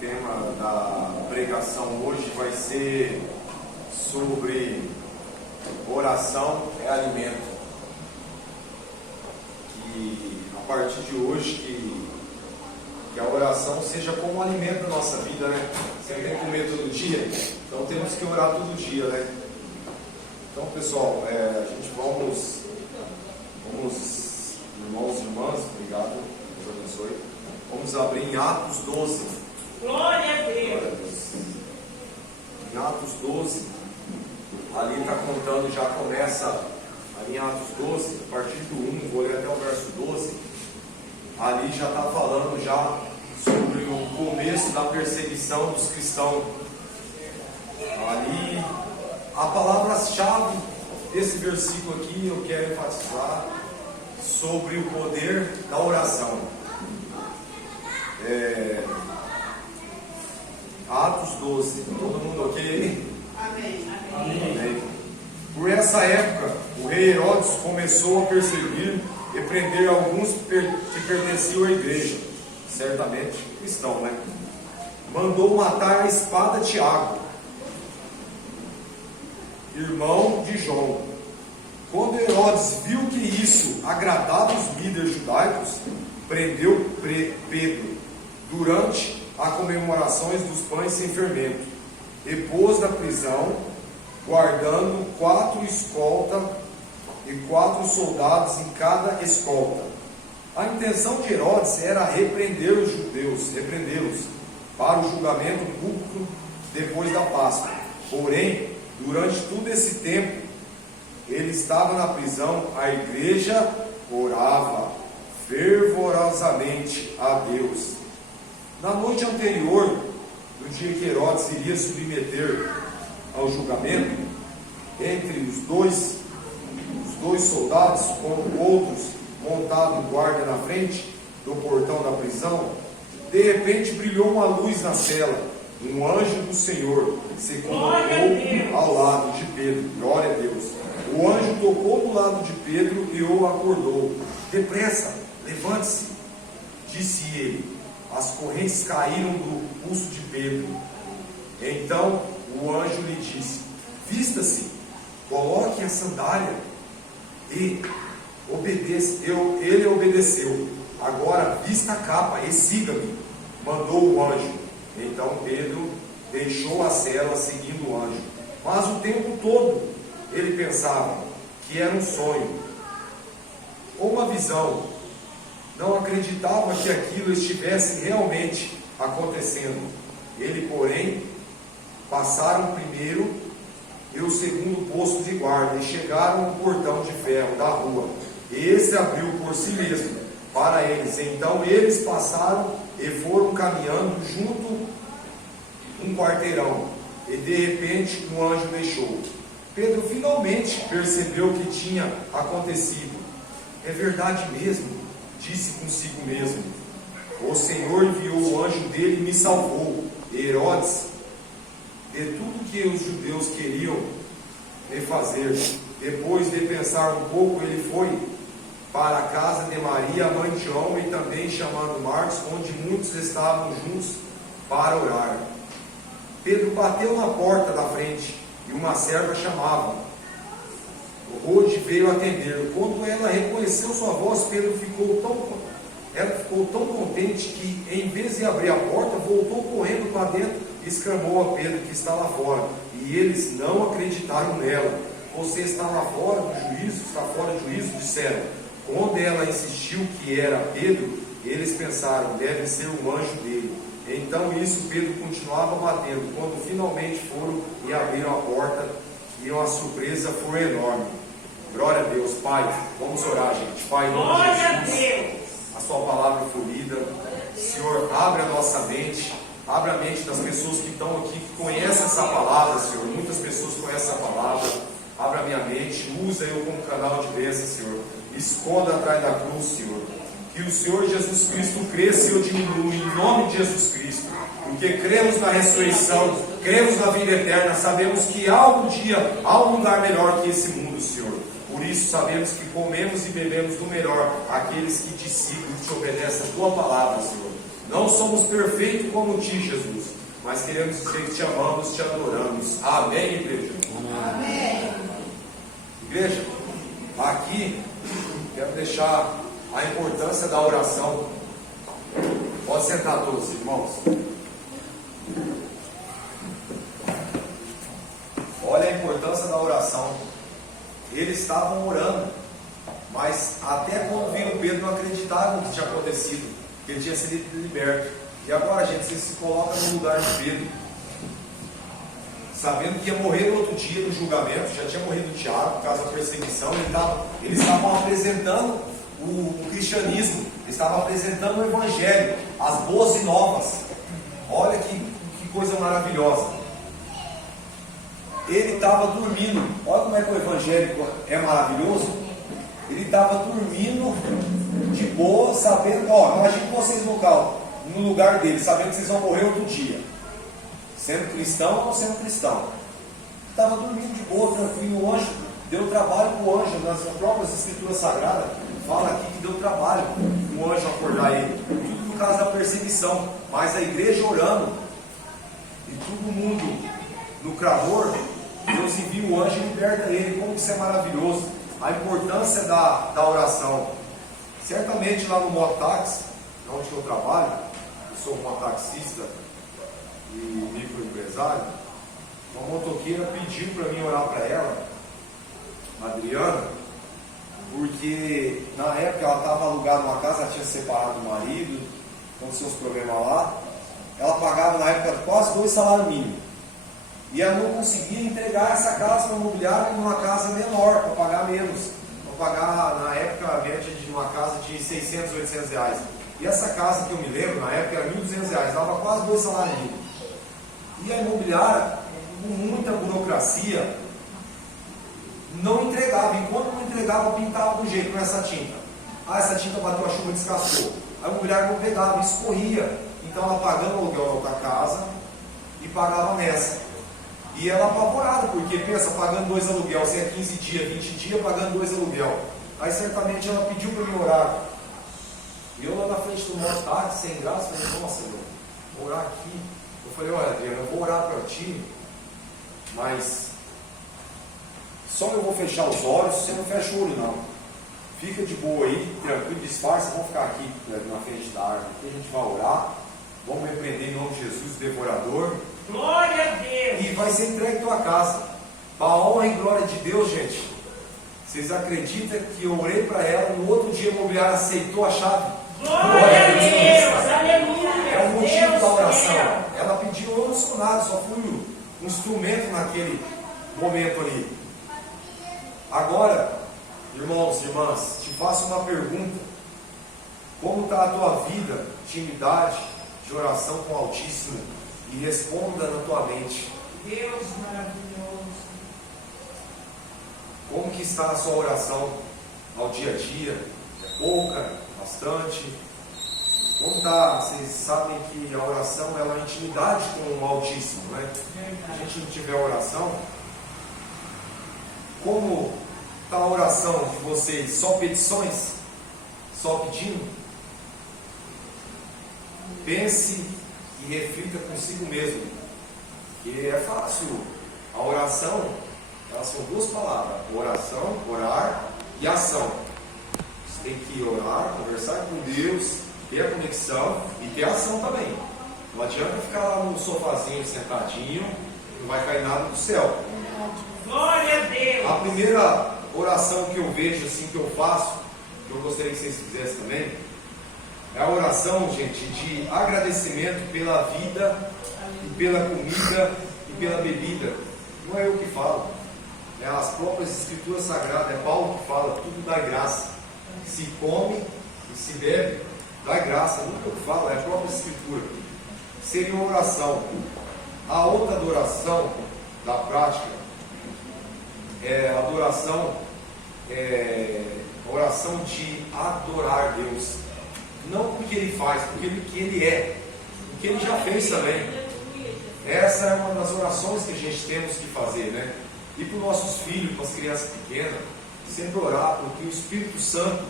tema da pregação hoje vai ser sobre oração é alimento. Que a partir de hoje que a oração seja como alimento da nossa vida, né? Você tem que comer todo dia, então temos que orar todo dia, né? Então, pessoal, a gente vamos, irmãos e irmãs, obrigado, Deus abençoe. Vamos abrir em Atos 12. Glória a Deus. Glória a Deus. Em Atos 12, ali está contando, já começa ali em Atos 12, a partir do 1, vou ler até o verso 12. Ali já está falando já sobre o começo da perseguição dos cristãos. Ali, a palavra-chave desse versículo aqui, eu quero enfatizar sobre o poder da oração. Atos 12, todo mundo ok? Amém. Amém. Por essa época, o rei Herodes começou a perseguir e prender alguns que pertenciam à igreja, certamente cristão, né? Mandou matar a espada Tiago, irmão de João. Quando Herodes viu que isso agradava os líderes judaicos, prendeu Pedro durante as comemorações dos pães sem fermento e pôs na prisão, guardando 4 escoltas e 4 soldados em cada escolta. A intenção de Herodes era repreender os judeus, repreendê-los para o julgamento público depois da Páscoa. Porém, durante todo esse tempo, ele estava na prisão, a igreja orava fervorosamente a Deus. Na noite anterior, no dia que Herodes iria submeter ao julgamento, entre os dois soldados com outros montados em guarda na frente do portão da prisão, de repente brilhou uma luz na cela. Um anjo do Senhor se colocou ao lado de Pedro. Glória a Deus. O anjo tocou no lado de Pedro e o acordou. Depressa, levante-se, disse ele. As correntes caíram do pulso de Pedro. Então o anjo lhe disse: vista-se, coloque a sandália e obedeça. Ele obedeceu. Agora vista a capa e siga-me, mandou o anjo. Então Pedro deixou a cela seguindo o anjo. Mas o tempo todo ele pensava que era um sonho ou uma visão. Não acreditava que aquilo estivesse realmente acontecendo. Ele, porém, passaram o primeiro e o segundo posto de guarda e chegaram ao portão de ferro da rua. Esse abriu por si mesmo para eles. Então eles passaram e foram caminhando junto um quarteirão. E de repente um anjo deixou. Pedro finalmente percebeu o que tinha acontecido. É verdade mesmo, disse consigo mesmo. O Senhor enviou o anjo dele e me salvou. Herodes, de tudo que os judeus queriam me fazer. Depois de pensar um pouco, ele foi para a casa de Maria, mãe de João, e também chamando Marcos, onde muitos estavam juntos para orar. Pedro bateu na porta da frente e uma serva chamava. Rode veio atender. Quando ela reconheceu sua voz, Pedro ficou tão contente que, em vez de abrir a porta, voltou correndo para dentro e exclamou a Pedro que está lá fora. E eles não acreditaram nela. Você está lá fora do juízo? Está fora do juízo? Disseram. Quando ela insistiu que era Pedro, eles pensaram: deve ser um anjo dele. Então isso, Pedro continuava batendo. Quando finalmente foram e abriram a porta, e a surpresa foi enorme. Glória a Deus. Pai, vamos orar, gente. Pai, em nome de Jesus, a sua palavra foi lida. Senhor, abre a nossa mente, abre a mente das pessoas que estão aqui, que conhecem essa palavra, Senhor. Muitas pessoas conhecem essa palavra. Abra a minha mente, usa eu como canal de bênção, Senhor. Esconda atrás da cruz, Senhor. Que o Senhor Jesus Cristo cresça e eu diminua, em nome de Jesus Cristo. Porque cremos na ressurreição, cremos na vida eterna, sabemos que há um dia, há um lugar melhor que esse mundo, Senhor. Por isso sabemos que comemos e bebemos do melhor aqueles que te sigam e te obedecem a tua palavra, Senhor. Não somos perfeitos como ti, Jesus, mas queremos dizer que te amamos, te adoramos. Amém, igreja? Amém. Igreja, aqui quero deixar a importância da oração. Pode sentar todos, irmãos. Olha a importância da oração. Eles estavam orando, mas até quando viram Pedro não acreditaram no que tinha acontecido, que ele tinha sido liberto. E agora, gente, você se coloca no lugar de Pedro, sabendo que ia morrer no outro dia do julgamento. Já tinha morrido o Tiago por causa da perseguição. Eles estavam apresentando o cristianismo, eles estavam apresentando o evangelho, as boas novas. Olha que coisa maravilhosa. Ele estava dormindo. Olha como é que o evangelho é maravilhoso. Ele estava dormindo de boa, sabendo, imagine vocês no lugar dele, sabendo que vocês vão morrer outro dia, sendo cristão ou não sendo cristão. Estava dormindo de boa, tranquilo. O anjo deu trabalho para o anjo, nas próprias escrituras sagradas fala aqui que deu trabalho o anjo acordar ele, tudo por causa da perseguição. Mas a igreja orando e todo mundo no clamor, Deus envia o anjo e liberta ele. Como isso é maravilhoso, a importância da oração. Certamente lá no mototáxi, onde eu trabalho, eu sou mototaxista e microempresário, uma motoqueira pediu para mim orar para ela, Adriana, porque na época ela estava alugada numa casa, ela tinha separado do marido, aconteceu uns problemas lá, ela pagava na época quase 2 salários mínimos, e ela não conseguia entregar essa casa para imobiliária numa casa menor, para pagar menos, para pagar na época a média de uma casa de 600, 800 reais. E essa casa que eu me lembro, na época era 1.200 reais, dava quase 2 salários mínimos. E a imobiliária, com muita burocracia, não entregava. Enquanto não entregava, pintava do jeito com essa tinta. Essa tinta bateu a chuva e descascou. A imobiliária não pegava, escorria. Então ela pagando o aluguel da outra casa e pagava nessa. E ela apavorada, porque pensa, pagando 2 aluguel, se é 15 dias, 20 dias, pagando 2 aluguel. Aí certamente ela pediu para mim orar. E eu lá na frente do mototáxi, sem graça, falei, nossa, eu vou orar aqui. Eu falei, olha, Adriana, eu vou orar para ti, mas só eu vou fechar os olhos, você não fecha o olho não. Fica de boa aí, tranquilo, disfarça, vamos ficar aqui na frente da árvore. Aqui a gente vai orar, vamos repreender em nome de Jesus, o devorador. Glória a Deus. E vai ser entregue tua casa. Para a honra e glória de Deus, gente. Vocês acreditam que eu orei para ela, no outro dia a imobiliária aceitou a chave? Glória a Deus. Aleluia. É o motivo Deus da oração. céu. Ela pediu, eu não sou nada, só fui um instrumento naquele momento ali. Agora, irmãos e irmãs, te faço uma pergunta. Como está a tua vida, intimidade, de oração com o Altíssimo? E responda na tua mente. Deus maravilhoso. Como que está a sua oração ao dia a dia? É pouca? Bastante? Como está? Vocês sabem que a oração é uma intimidade com o Altíssimo, né? Se a gente não tiver oração, como está a oração de vocês? Só petições? Só pedindo? Pense e reflita consigo mesmo, que é fácil. A oração, elas são 2 palavras: oração, orar, e ação. Você tem que orar, conversar com Deus, ter a conexão e ter ação também. Não adianta ficar lá no sofazinho sentadinho, não vai cair nada do céu. Glória a Deus. A primeira oração que eu vejo, assim, que eu faço, que eu gostaria que vocês fizessem também, é a oração, gente, de agradecimento pela vida, e pela comida e pela bebida. Não é eu que falo, é as próprias escrituras sagradas, é Paulo que fala, tudo dá graça. Se come e se bebe, dá graça. Não é eu que falo, é a própria escritura. Seria uma oração. A outra adoração da prática é a adoração, a oração de adorar Deus. Não porque Ele faz, porque Ele é, porque Ele já fez também. Essa é uma das orações que a gente temos que fazer, né? E para os nossos filhos, para as crianças pequenas, sempre orar, porque o Espírito Santo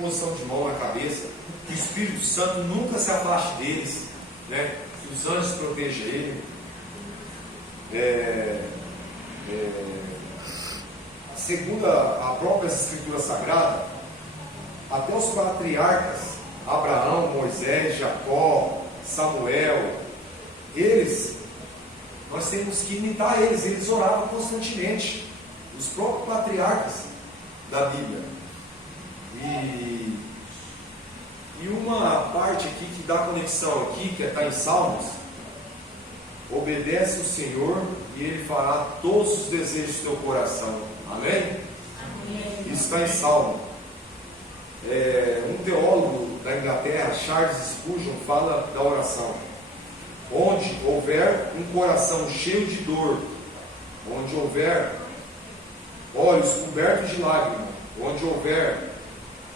posição de mão na cabeça, que o Espírito Santo nunca se afaste deles, né? Que os anjos protejam ele. Segundo a própria Escritura Sagrada, até os patriarcas, Abraão, Moisés, Jacó, Samuel, nós temos que imitar eles oravam constantemente, os próprios patriarcas da Bíblia. E uma parte aqui que dá conexão aqui, que está em Salmos: obedece o Senhor e Ele fará todos os desejos do teu coração. Amém? Amém. Isso está em Salmo. Um teólogo da Inglaterra, Charles Spurgeon, fala da oração: onde houver um coração cheio de dor, onde houver olhos cobertos de lágrimas, onde houver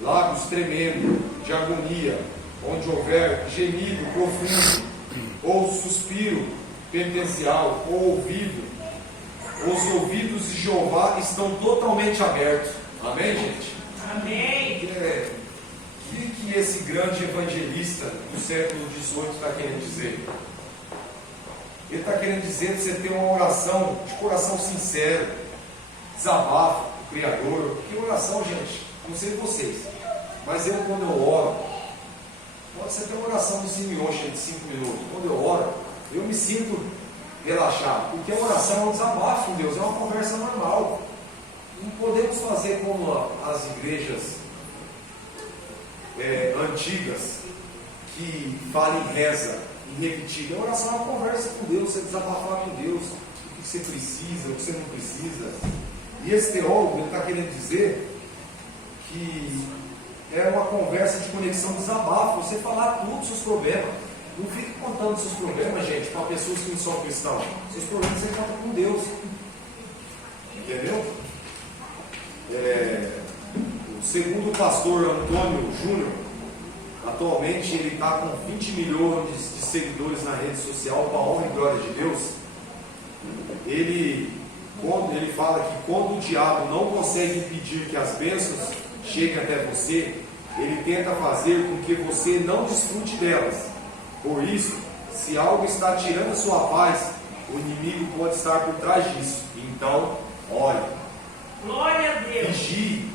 lábios tremendo de agonia, onde houver gemido profundo, ou suspiro penitencial, ou ouvido, os ouvidos de Jeová estão totalmente abertos. Amém, gente? Amém. O que esse grande evangelista do século XVIII está querendo dizer? Ele está querendo dizer que você ter uma oração de coração sincero, desabafo do Criador. Que oração, gente? Não sei vocês, mas quando eu oro, pode ser até uma oração do Simeão de 5 minutos. Quando eu oro, eu me sinto relaxado, porque a oração é um desabafo com Deus, é uma conversa normal. Não podemos fazer como as igrejas antigas, que falam em reza irrepetível. A oração é uma conversa com Deus, você desabafar com Deus o que você precisa, o que você não precisa. E esse teólogo está querendo dizer que é uma conversa de conexão, desabafo, você falar tudo dos seus problemas. Não fique contando seus problemas, gente, para pessoas que não são cristãos. Seus problemas você conta com Deus. Entendeu? Segundo o pastor Antônio Júnior, atualmente ele está com 20 milhões de seguidores na rede social, para a honra e glória de Deus. Ele fala que quando o diabo não consegue impedir que as bênçãos cheguem até você, ele tenta fazer com que você não desfrute delas. Por isso, se algo está tirando a sua paz, o inimigo pode estar por trás disso. Então, olhe, glória a Deus. Vigie,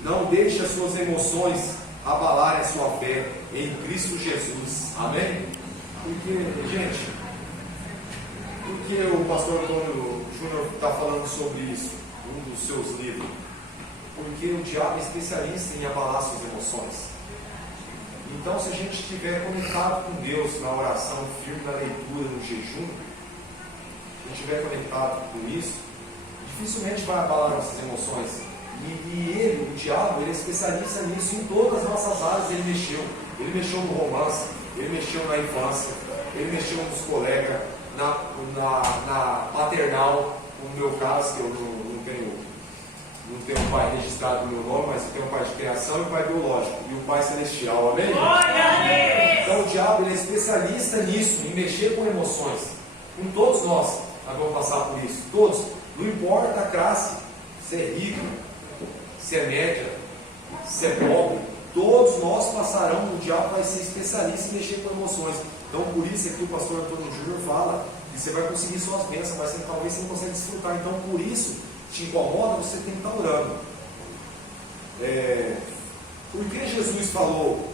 não deixe as suas emoções abalarem a sua fé em Cristo Jesus. Amém? Por que o pastor Antônio Júnior está falando sobre isso, um dos seus livros? Porque o diabo é especialista em abalar suas emoções. Então, se a gente estiver conectado com Deus na oração firme, na leitura, no jejum, se a gente estiver conectado com isso, dificilmente vai abalar nossas emoções. E o diabo, ele é especialista nisso em todas as nossas áreas. Ele mexeu no romance, ele mexeu na infância, ele mexeu nos colegas, na maternal. No meu caso, que eu não tenho um pai registrado no meu nome, mas eu tenho um pai de criação e um pai biológico, e um pai celestial. Amém? Glória a Deus. Então o diabo, ele é especialista nisso, em mexer com emoções. Com todos nós vamos passar por isso. Todos. Não importa a classe, se é rico, se é média, se é pobre, todos nós passarão. O diabo vai ser especialista em mexer com emoções. Então por isso é que o pastor Antônio Júnior fala que você vai conseguir suas bênçãos, mas talvez você não consiga desfrutar. Então por isso te incomoda, você tem que estar orando. Por que Jesus falou: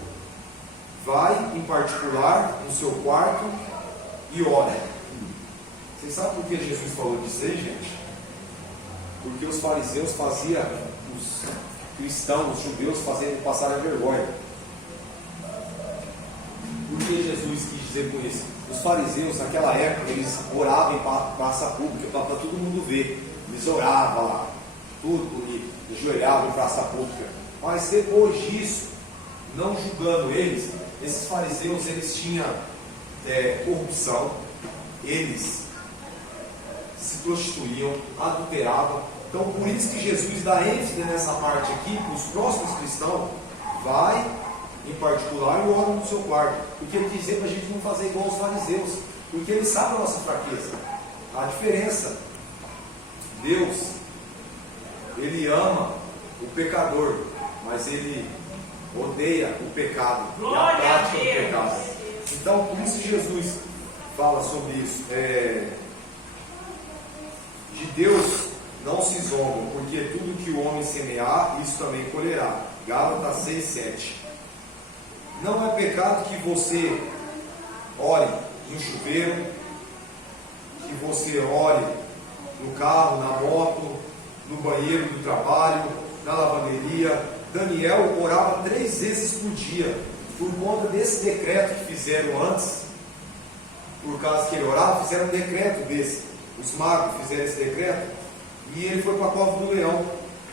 vai em particular no seu quarto e ora? Vocês sabem por que Jesus falou disso aí, gente? Porque os fariseus faziam os cristãos, os judeus, passarem vergonha. Por que Jesus quis dizer com isso? Os fariseus, naquela época, eles oravam em praça pública para todo mundo ver. Eles oravam lá, tudo bonito, ajoelhavam em praça pública. Mas depois disso, não julgando eles, esses fariseus, eles tinham corrupção, eles se prostituíam, adulteravam. Então por isso que Jesus dá ênfase nessa parte aqui, para os próximos cristãos: vai em particular e ora no seu quarto. Porque ele quis dizer para a gente não fazer igual aos fariseus, porque ele sabe a nossa fraqueza, a diferença. Deus, ele ama o pecador, mas ele odeia o pecado e a Glória a prática do Deus. pecado. Então, por isso Jesus fala sobre isso. De Deus não se zombam, porque tudo que o homem semear, isso também colherá. Gálatas 6:7. Não é pecado que você ore no chuveiro, que você ore no carro, na moto, no banheiro do trabalho, na lavanderia. Daniel orava 3 vezes por dia, por conta desse decreto que fizeram antes. Por causa que ele orava, fizeram um decreto desse. Os magos fizeram esse decreto, e ele foi para a cova do leão.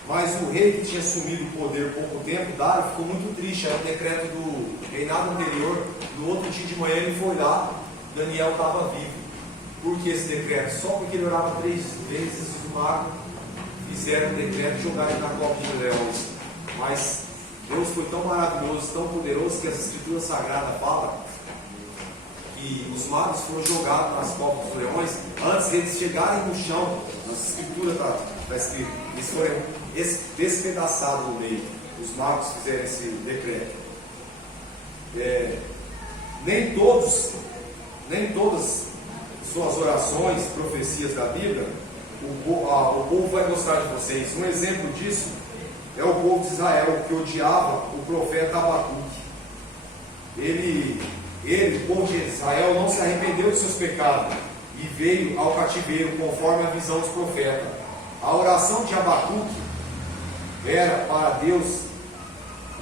Mas o rei que tinha assumido o poder há pouco tempo, Dário, ficou muito triste. Era um decreto do reinado anterior. No outro dia de manhã ele foi lá, Daniel estava vivo. Por que esse decreto? Só porque ele orava 3 vezes, os magos fizeram um decreto e jogaram ele na cova de leões. Mas Deus foi tão maravilhoso, tão poderoso, que as escrituras sagradas falam que os magos foram jogados nas covas dos leões antes deles chegarem no chão. Nas escrituras está escrito, eles foram despedaçados no meio. Os magos fizeram esse decreto. Nem todas suas orações, profecias da Bíblia, o povo vai gostar de vocês. Um exemplo disso é o povo de Israel, que odiava o profeta Abacuque. O povo de Israel, não se arrependeu de seus pecados e veio ao cativeiro, conforme a visão dos profetas. A oração de Abacuque era para Deus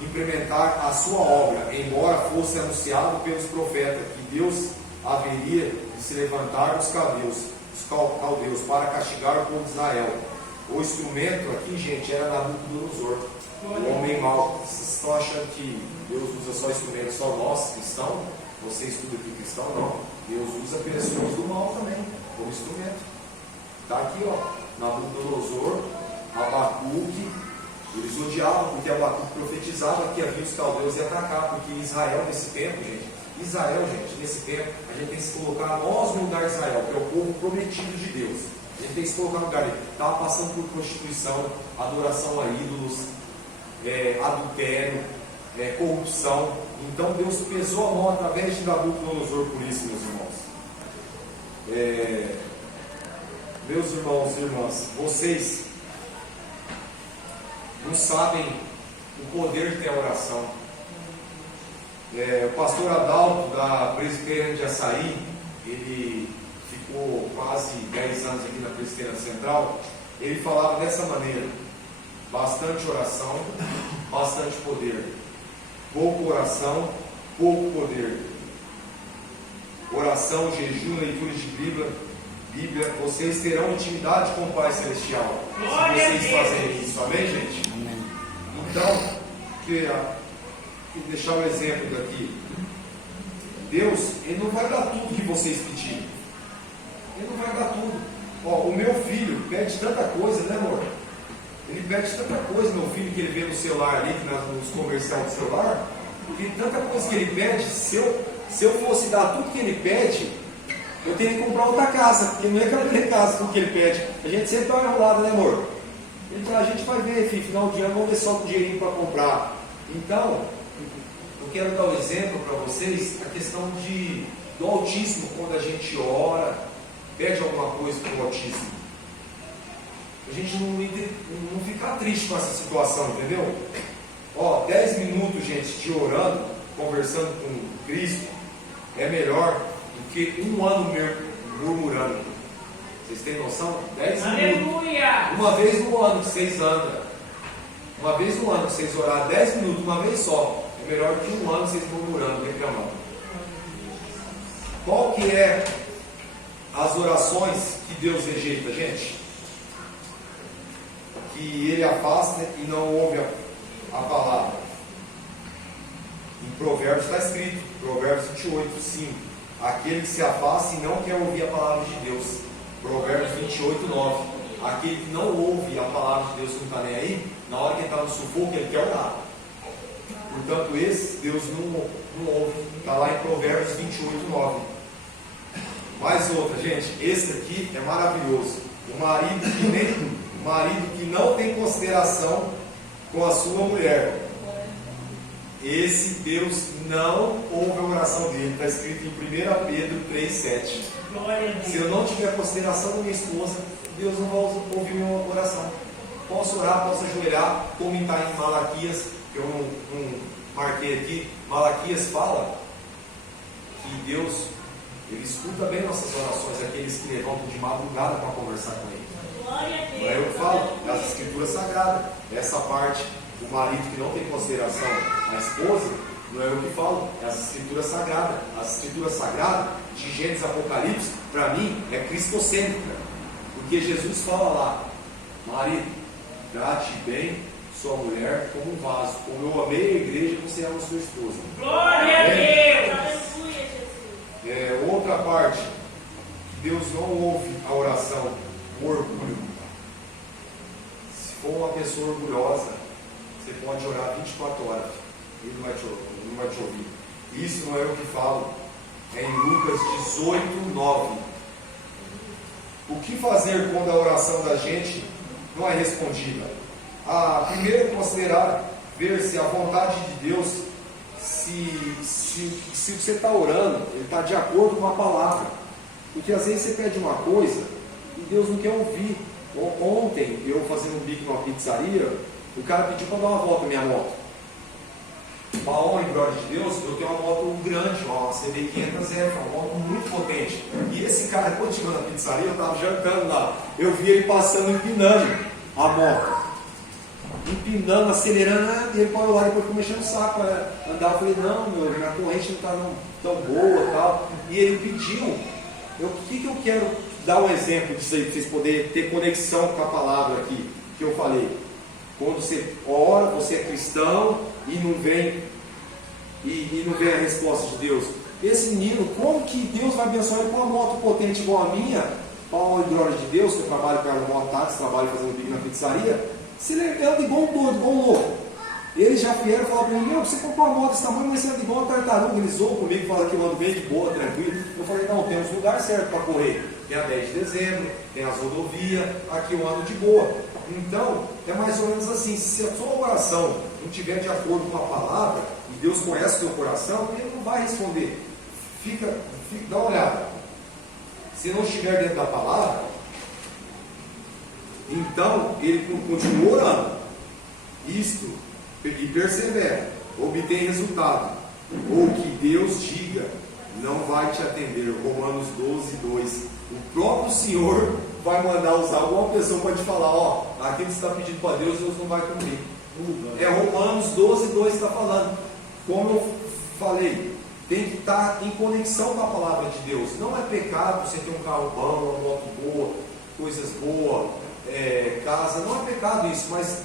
implementar a sua obra, embora fosse anunciado pelos profetas que Deus haveria de se levantar dos caldeus para castigar o povo de Israel. O instrumento aqui, gente, era Nabucodonosor, o homem mau. Vocês estão achando que Deus usa só instrumentos, só nós, cristãos? Você estuda aqui cristão? Não. Deus usa pessoas do mal também, como instrumento. Está aqui, ó, Nabucodonosor, Abacuque. Eles odiavam, porque Abacuque profetizava que havia os caldeus e atacar, porque Israel nesse tempo, gente, nesse tempo, a gente tem que se colocar nós no lugar de Israel, que é o povo prometido de Deus. A gente tem que se colocar no lugar dele. Estava passando por prostituição, adoração a ídolos, adultério, corrupção. Então Deus pesou a mão através de Nabucodonosor por isso, meus irmãos. Meus irmãos e irmãs, vocês não sabem o poder que tem a oração. O pastor Adalto, da Presbiteriana de Açaí, ele ficou quase 10 anos aqui na Presbiteriana Central. Ele falava dessa maneira: bastante oração, bastante poder. Pouco oração, pouco poder. Oração, jejum, leitura de Bíblia, vocês terão intimidade com o Pai Celestial. Se vocês fazerem isso, amém, gente? Amém. Então, deixar um exemplo daqui. Deus, Ele não vai dar tudo que vocês pedirem. Ele não vai dar tudo. O meu filho pede tanta coisa, né, amor? Ele pede tanta coisa, meu filho, que ele vê no celular ali, nos comerciais do celular. Tem tanta coisa que ele pede. Se eu fosse dar tudo que ele pede, eu teria que comprar outra casa, porque não ia caber casa tudo que ele pede. A gente sempre dá uma enrolada, né, amor? A gente vai ver, filho, final de ano, vamos ver só com dinheirinho para comprar. Então, eu quero dar um exemplo para vocês, a questão do autismo, quando a gente ora, pede alguma coisa para o autismo. A gente não ficar triste com essa situação, entendeu? 10 minutos, gente, de orando, conversando com Cristo, é melhor do que um ano murmurando. Vocês têm noção? 10 minutos. Aleluia! Uma vez no ano que vocês andam. Uma vez no ano que vocês orar 10 minutos, uma vez só. É melhor do que um ano vocês murmurando, reclamando. Qual que é as orações que Deus rejeita, gente? Que Ele afasta e não ouve a palavra. Em Provérbios está escrito, Provérbios 28, 5. Aquele que se afasta e não quer ouvir a palavra de Deus. Provérbios 28, 9. Aquele que não ouve a palavra de Deus, que não está nem aí, na hora que ele está no sufoco, ele quer orar. Portanto, esse Deus não ouve. Está lá em Provérbios 28, 9. Mais outra, gente. Esse aqui é maravilhoso. O marido que não tem consideração com a sua mulher. esse Deus não ouve a oração dele. Está escrito em 1 Pedro 3,7. Glória a Se Deus. eu não tiver consideração da minha esposa, Deus não vai ouvir minha oração. Posso orar, posso ajoelhar, como está em Malaquias, que eu não marquei aqui. Malaquias fala que Deus, Ele escuta bem nossas orações, aqueles que levantam de madrugada para conversar com Ele. Glória a Deus. Não é eu que falo, é as escrituras sagradas. Essa parte, o marido que não tem consideração à esposa, não é eu que falo, é as escrituras sagradas. As escrituras sagradas, de Gênesis e Apocalipse, para mim, é cristocêntrica. Porque Jesus fala lá, marido, trate bem sua mulher como um vaso. Como eu amei a igreja, você ama a sua esposa. Glória a Deus. Aleluia, Jesus. Outra parte, que Deus não ouve a oração, o orgulho. Se for uma pessoa orgulhosa, você pode orar 24 horas, ele não vai te ouvir. Isso não é o que falo, é em Lucas 18:9. O que fazer quando a oração da gente não é respondida? Primeiro considerar, ver se a vontade de Deus, se você está orando, ele está de acordo com a palavra. Porque às vezes você pede uma coisa e Deus não quer ouvir. Ontem, eu fazendo um bico numa pizzaria, o cara pediu para dar uma volta na minha moto. Para honra e glória de Deus, eu tenho uma moto grande, uma CB500F, uma moto muito potente. E esse cara, quando chegou na pizzaria, eu estava jantando lá, eu vi ele passando, empinando a moto. Empinando, acelerando, e ele parou lá, depois ficou mexendo o saco para andar. Eu falei, não, meu, minha corrente não está tão boa e tal. E ele pediu, o que eu quero dar um exemplo disso aí, para vocês poderem ter conexão com a palavra aqui, que eu falei. Quando você ora, você é cristão e não vem a resposta de Deus. Esse menino, como que Deus vai abençoar ele com uma moto potente igual a minha, para a honra e glória de Deus, que eu trabalho com ela no táxi, trabalho fazendo bico na pizzaria, se ele anda igual um doido, igual um louco. Eles já vieram e falaram para mim, você comprou uma moto desse tamanho, mas você anda igual uma tartaruga. Eles zoam comigo, falam que eu ando bem de boa, tranquilo. Eu falei, não, tem uns lugares certos para correr. Tem a 10 de dezembro, tem as rodovias, aqui eu ando de boa. Então, é mais ou menos assim, se a sua oração não estiver de acordo com a palavra, e Deus conhece o seu coração, ele não vai responder. Dá uma olhada. Se não estiver dentro da palavra, então ele continua orando. Isto, e persevera, obtém resultado. Ou que Deus diga, não vai te atender. Romanos 12:2. O próprio Senhor vai mandar usar alguma pessoa para te falar, aquilo que você está pedindo para Deus, Deus não vai cumprir. É Romanos 12:2 está falando. Como eu falei, tem que estar em conexão com a palavra de Deus. Não é pecado você ter um carro bom, uma moto boa, coisas boas, casa, não é pecado isso, mas